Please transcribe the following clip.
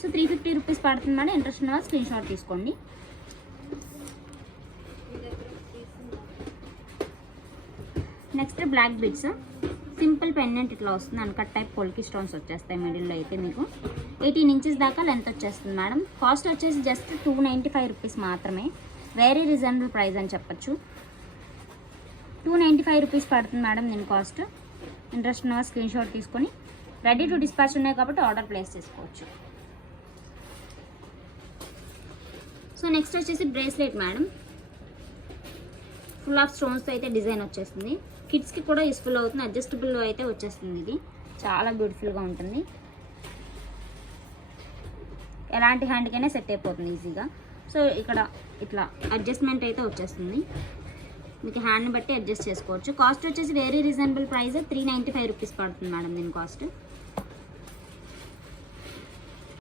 So 350 rupees పడుతుంది madam. Interest ఉన్న screen shot తీసుకోండి. Next black beads simple pendent ఇట్లా వస్తుంది. అన్కట్ టైప్ పొల్కి స్టోన్స్ వచ్చేస్తాయి. మిడిల్లో అయితే మీకు 18 ఇంచెస్ దాకా లెంత్ వచ్చేస్తుంది మేడం. కాస్ట్ వచ్చేసి జస్ట్ 295 రూపీస్ మాత్రమే. వెరీ రీజనబుల్ ప్రైస్ అని చెప్పచ్చు. 295 రూపీస్ పడుతుంది మేడం దీని కాస్ట్. ఇంట్రెస్ట్ ఉన్న స్క్రీన్ షాట్ తీసుకొని రెడీ టు డిస్పాచ్ ఉన్నాయి కాబట్టి ఆర్డర్ ప్లేస్ చేసుకోవచ్చు. సో నెక్స్ట్ వచ్చేసి బ్రేస్లెట్ మేడం. ఫుల్ ఆఫ్ స్టోన్స్తో అయితే డిజైన్ వచ్చేస్తుంది. కిడ్స్కి కూడా యూస్ఫుల్ అవుతుంది. అడ్జస్టబుల్లో అయితే వచ్చేస్తుంది. ఇది చాలా బ్యూటిఫుల్గా ఉంటుంది. ఎలాంటి హ్యాండ్కైనా సెట్ అయిపోతుంది ఈజీగా. సో ఇక్కడ ఇట్లా అడ్జస్ట్మెంట్ అయితే వచ్చేస్తుంది. మీకు హ్యాండ్ని బట్టి అడ్జస్ట్ చేసుకోవచ్చు. కాస్ట్ వచ్చేసి వెరీ రీజనబుల్ ప్రైస్ 395 రూపీస్ పడుతుంది మేడం దీని కాస్ట్.